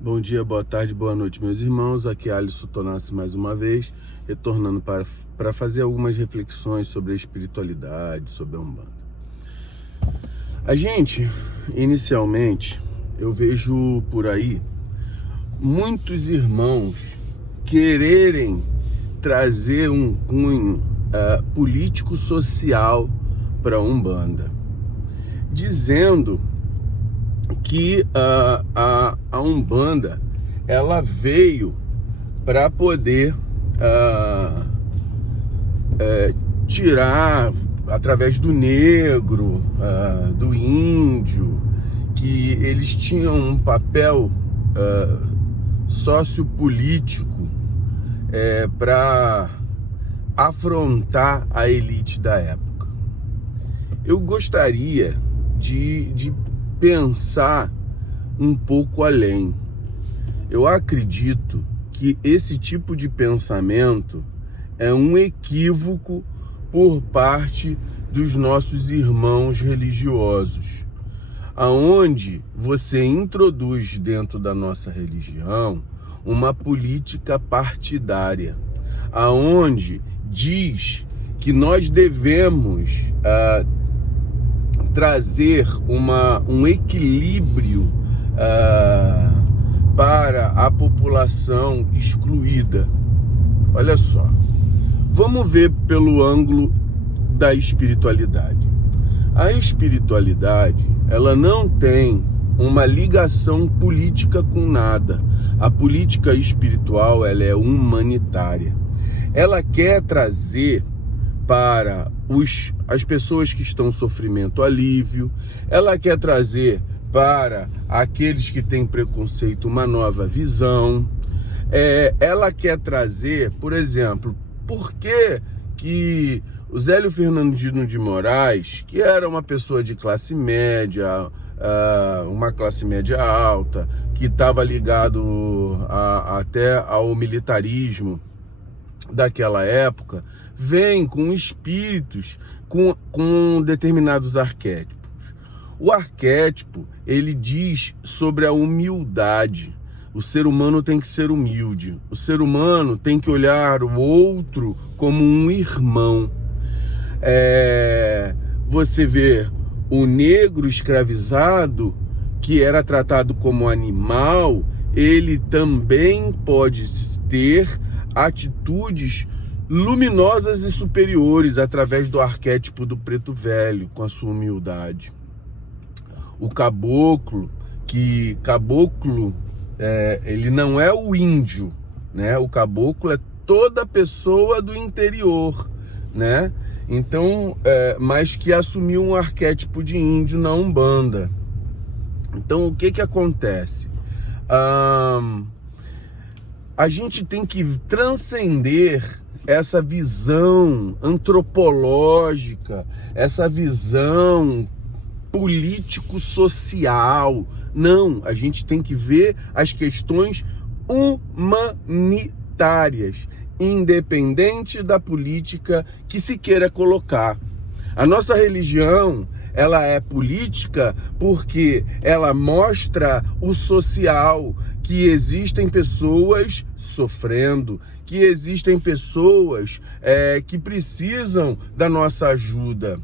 Bom dia, boa tarde, boa noite, meus irmãos. Aqui é Alisson Tonassi mais uma vez, retornando para fazer algumas reflexões sobre a espiritualidade, sobre a Umbanda. A gente, inicialmente, eu vejo por aí muitos irmãos quererem trazer um cunho político-social para a Umbanda, dizendo que a Umbanda ela veio para poder tirar através do negro, do índio, que eles tinham um papel sociopolítico para afrontar a elite da época. Eu gostaria de pensar um pouco além. Eu acredito que esse tipo de pensamento é um equívoco por parte dos nossos irmãos religiosos, aonde você introduz dentro da nossa religião uma política partidária, aonde diz que nós devemos trazer um equilíbrio para a população excluída. Olha só, vamos ver pelo ângulo da espiritualidade. A espiritualidade, ela não tem uma ligação política com nada. A política espiritual, ela é humanitária. Ela quer trazer para as pessoas que estão em sofrimento alívio, ela quer trazer para aqueles que têm preconceito uma nova visão, ela quer trazer, por exemplo, por que o Zélio Fernandino de Moraes, que era uma pessoa de classe média, uma classe média alta, que estava ligado até ao militarismo daquela época, vem com espíritos, com determinados arquétipos. O arquétipo, ele diz sobre a humildade. O ser humano tem que ser humilde. O ser humano tem que olhar o outro como um irmão. Você vê o negro escravizado, que era tratado como animal, ele também pode ter atitudes luminosas e superiores através do arquétipo do preto velho, com a sua humildade. O caboclo, ele não é o índio, né? O caboclo é toda pessoa do interior, né? Então, mas que assumiu um arquétipo de índio na Umbanda. Então, o que acontece? A gente tem que transcender essa visão antropológica, essa visão político-social. Não, a gente tem que ver as questões humanitárias, independente da política que se queira colocar. A nossa religião, ela é política porque ela mostra o social, que existem pessoas sofrendo, que existem pessoas que precisam da nossa ajuda.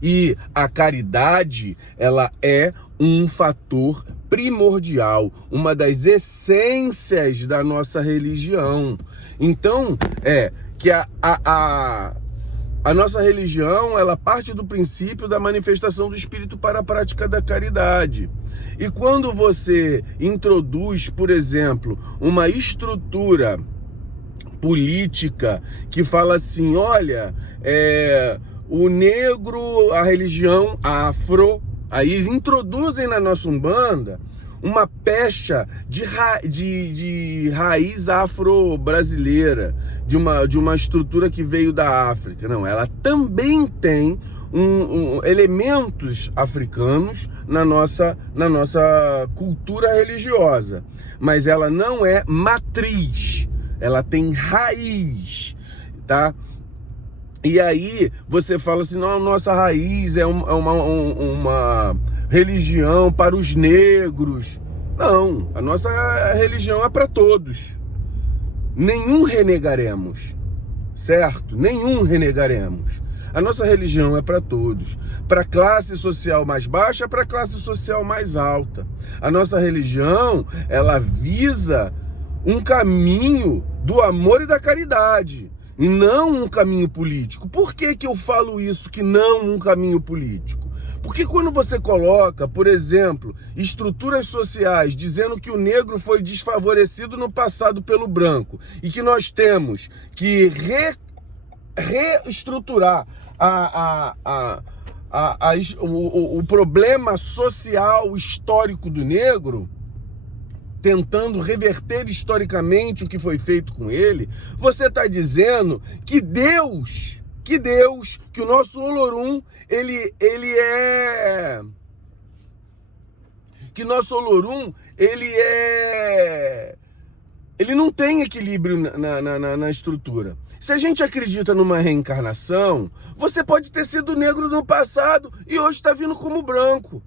E a caridade, ela é um fator primordial, uma das essências da nossa religião. Então, que a nossa religião, ela parte do princípio da manifestação do Espírito para a prática da caridade. E quando você introduz, por exemplo, uma estrutura política que fala assim, olha, o negro, a religião afro, aí introduzem na nossa Umbanda uma pecha de raiz afro-brasileira, de uma estrutura que veio da África. Não, ela também tem elementos africanos na nossa cultura religiosa, mas ela não é matriz, ela tem raiz, tá? E aí você fala assim, não, nossa raiz é uma religião para os negros. Não, a nossa religião é para todos. Nenhum renegaremos, certo? Nenhum renegaremos. A nossa religião é para todos, para classe social mais baixa, para classe social mais alta. A nossa religião, ela visa um caminho do amor e da caridade, e não um caminho político. Por que que eu falo isso, que não um caminho político? Porque quando você coloca, por exemplo, estruturas sociais dizendo que o negro foi desfavorecido no passado pelo branco e que nós temos que reestruturar o problema social histórico do negro, tentando reverter historicamente o que foi feito com ele, você está dizendo que o nosso Olorum, ele não tem equilíbrio na estrutura. Se a gente acredita numa reencarnação, você pode ter sido negro no passado e hoje está vindo como branco.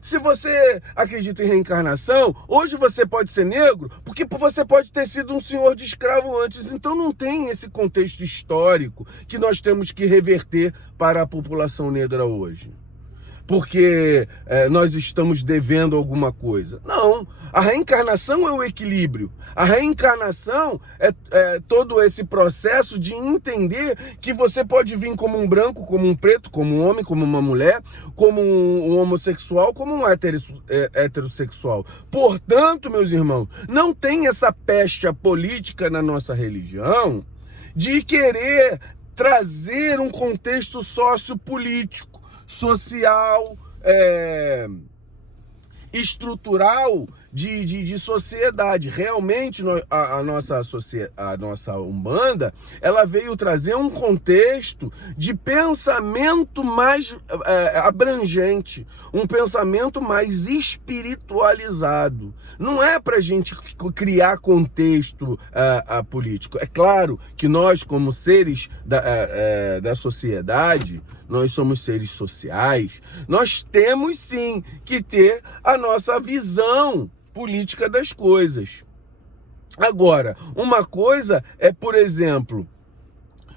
Se você acredita em reencarnação, hoje você pode ser negro, porque você pode ter sido um senhor de escravo antes. Então não tem esse contexto histórico que nós temos que reverter para a população negra hoje. Porque nós estamos devendo alguma coisa. Não, a reencarnação é o equilíbrio. A reencarnação é todo esse processo de entender que você pode vir como um branco, como um preto, como um homem, como uma mulher, como um homossexual, como um heterossexual. Portanto, meus irmãos, não tem essa pecha política na nossa religião de querer trazer um contexto sociopolítico, social, estrutural de sociedade. Realmente a nossa Umbanda, ela veio trazer um contexto de pensamento mais abrangente, um pensamento mais espiritualizado. Não é para a gente criar contexto político. É claro que nós, como seres da sociedade, nós somos seres sociais, nós temos sim que ter a nossa visão política das coisas. Agora, uma coisa é, por exemplo,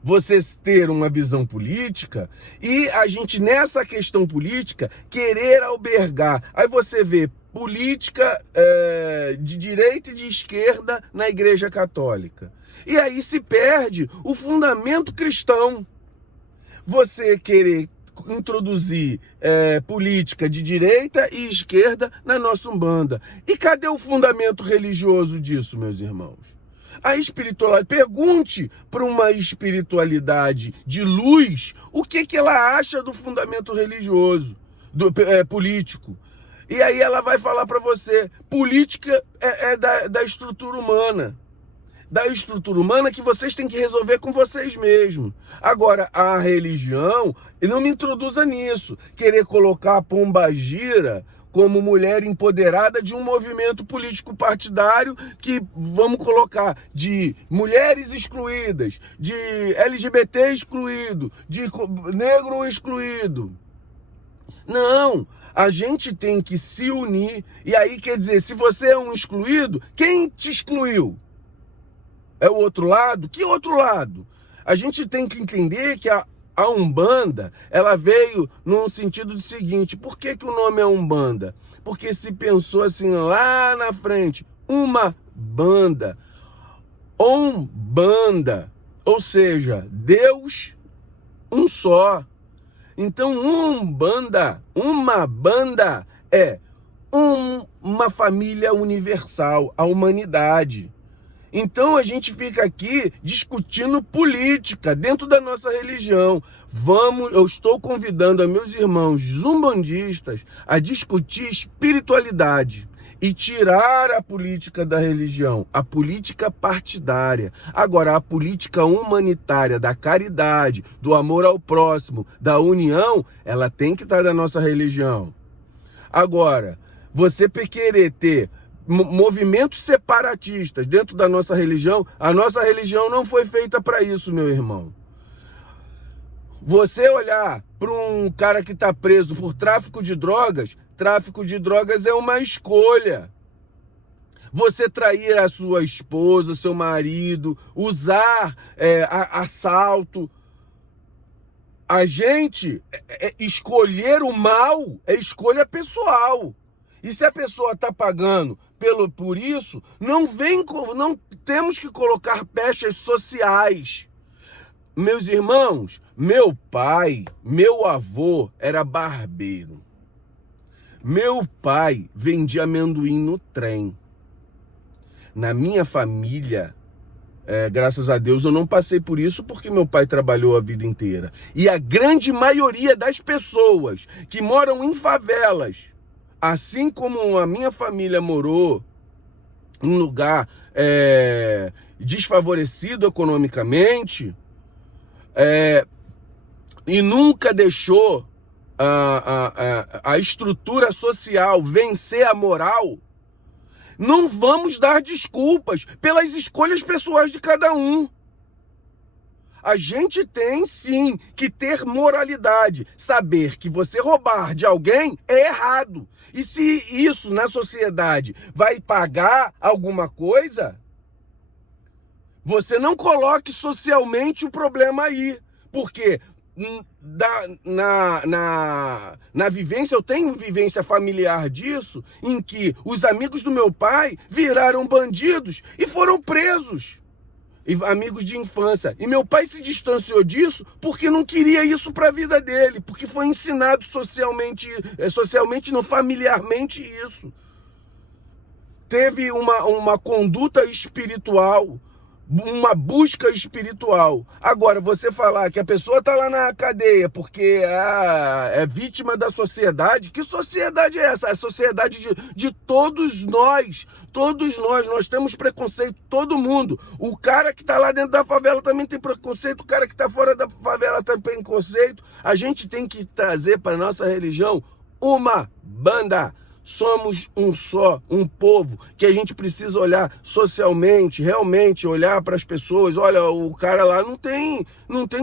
você ter uma visão política e a gente, nessa questão política, querer albergar. Aí você vê política de direita e de esquerda na Igreja Católica. E aí se perde o fundamento cristão. Você querer introduzir política de direita e esquerda na nossa Umbanda. E cadê o fundamento religioso disso, meus irmãos? A espiritualidade, pergunte para uma espiritualidade de luz o que ela acha do fundamento religioso, político. E aí ela vai falar para você, política é da estrutura humana. Da estrutura humana que vocês têm que resolver com vocês mesmos. Agora, a religião, não me introduza nisso. Querer colocar a Pombagira como mulher empoderada de um movimento político partidário que, vamos colocar, de mulheres excluídas, de LGBT excluído, de negro excluído. Não, a gente tem que se unir. E aí, quer dizer, se você é um excluído, quem te excluiu? É o outro lado? Que outro lado? A gente tem que entender que a Umbanda, ela veio no sentido do seguinte: por que o nome é Umbanda? Porque se pensou assim lá na frente, uma banda, Umbanda, ou seja, Deus um só. Então Umbanda, uma banda é uma família universal, a humanidade. Então a gente fica aqui discutindo política dentro da nossa religião. Eu estou convidando a meus irmãos umbandistas a discutir espiritualidade e tirar a política da religião, a política partidária. Agora, a política humanitária, da caridade, do amor ao próximo, da união, ela tem que estar da nossa religião. Agora, você querer ter movimentos separatistas dentro da nossa religião, a nossa religião não foi feita para isso, meu irmão. Você olhar para um cara que está preso por tráfico de drogas é uma escolha. você trair a sua esposa, seu marido, usar assalto. A gente escolher o mal é escolha pessoal. E se a pessoa está pagando por isso, não temos que colocar pechas sociais. Meus irmãos, meu pai, meu avô era barbeiro. Meu pai vendia amendoim no trem. Na minha família, graças a Deus, eu não passei por isso porque meu pai trabalhou a vida inteira. E a grande maioria das pessoas que moram em favelas, assim como a minha família morou em lugar desfavorecido economicamente, e nunca deixou a estrutura social vencer a moral, não vamos dar desculpas pelas escolhas pessoais de cada um. A gente tem sim que ter moralidade, saber que você roubar de alguém é errado. E se isso na sociedade vai pagar alguma coisa, você não coloque socialmente o problema aí, porque na vivência, eu tenho vivência familiar disso, em que os amigos do meu pai viraram bandidos e foram presos, amigos de infância, e meu pai se distanciou disso porque não queria isso para a vida dele, porque foi ensinado socialmente não, familiarmente isso. Teve uma conduta espiritual, uma busca espiritual. Agora, você falar que a pessoa está lá na cadeia porque é vítima da sociedade, que sociedade é essa? É a sociedade de todos nós. Todos nós temos preconceito, todo mundo. O cara que está lá dentro da favela também tem preconceito, o cara que está fora da favela também tem preconceito. A gente tem que trazer para a nossa religião uma banda. Somos um só, um povo, que a gente precisa olhar socialmente, realmente olhar para as pessoas. Olha, o cara lá não tem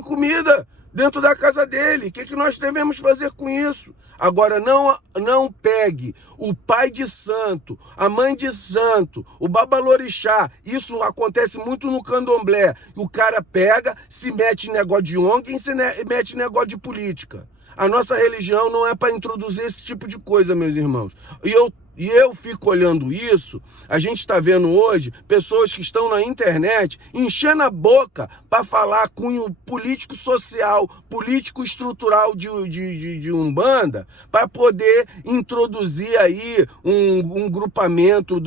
comida dentro da casa dele. O que nós devemos fazer com isso? Agora, não pegue o pai de santo, a mãe de santo, o babalorixá. Isso acontece muito no candomblé. O cara pega, se mete em negócio de ONG e se mete em negócio de política. A nossa religião não é para introduzir esse tipo de coisa, meus irmãos. E eu fico olhando isso, a gente está vendo hoje pessoas que estão na internet enchendo a boca para falar cunho político social, político estrutural de Umbanda, para poder introduzir aí um grupamento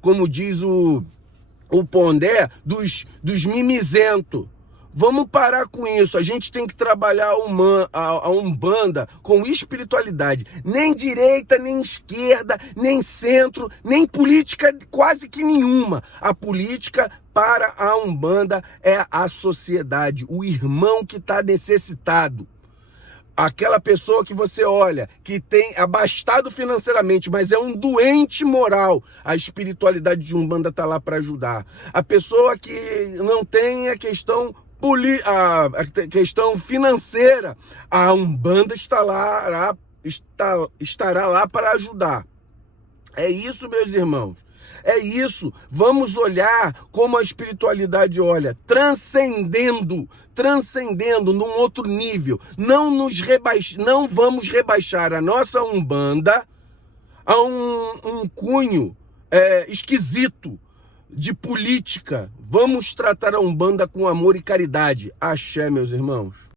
como diz o Pondé, dos mimizentos. Vamos parar com isso. A gente tem que trabalhar a Umbanda com espiritualidade. Nem direita, nem esquerda, nem centro, nem política quase que nenhuma. A política para a Umbanda é a sociedade, o irmão que está necessitado. Aquela pessoa que você olha, que tem abastado financeiramente, mas é um doente moral, a espiritualidade de Umbanda está lá para ajudar. A pessoa que não tem a questão financeira, a Umbanda estará lá para ajudar. É isso, meus irmãos. É isso. Vamos olhar como a espiritualidade olha, transcendendo num outro nível. Não vamos rebaixar a nossa Umbanda a um cunho esquisito de política. Vamos tratar a Umbanda com amor e caridade. Axé, meus irmãos.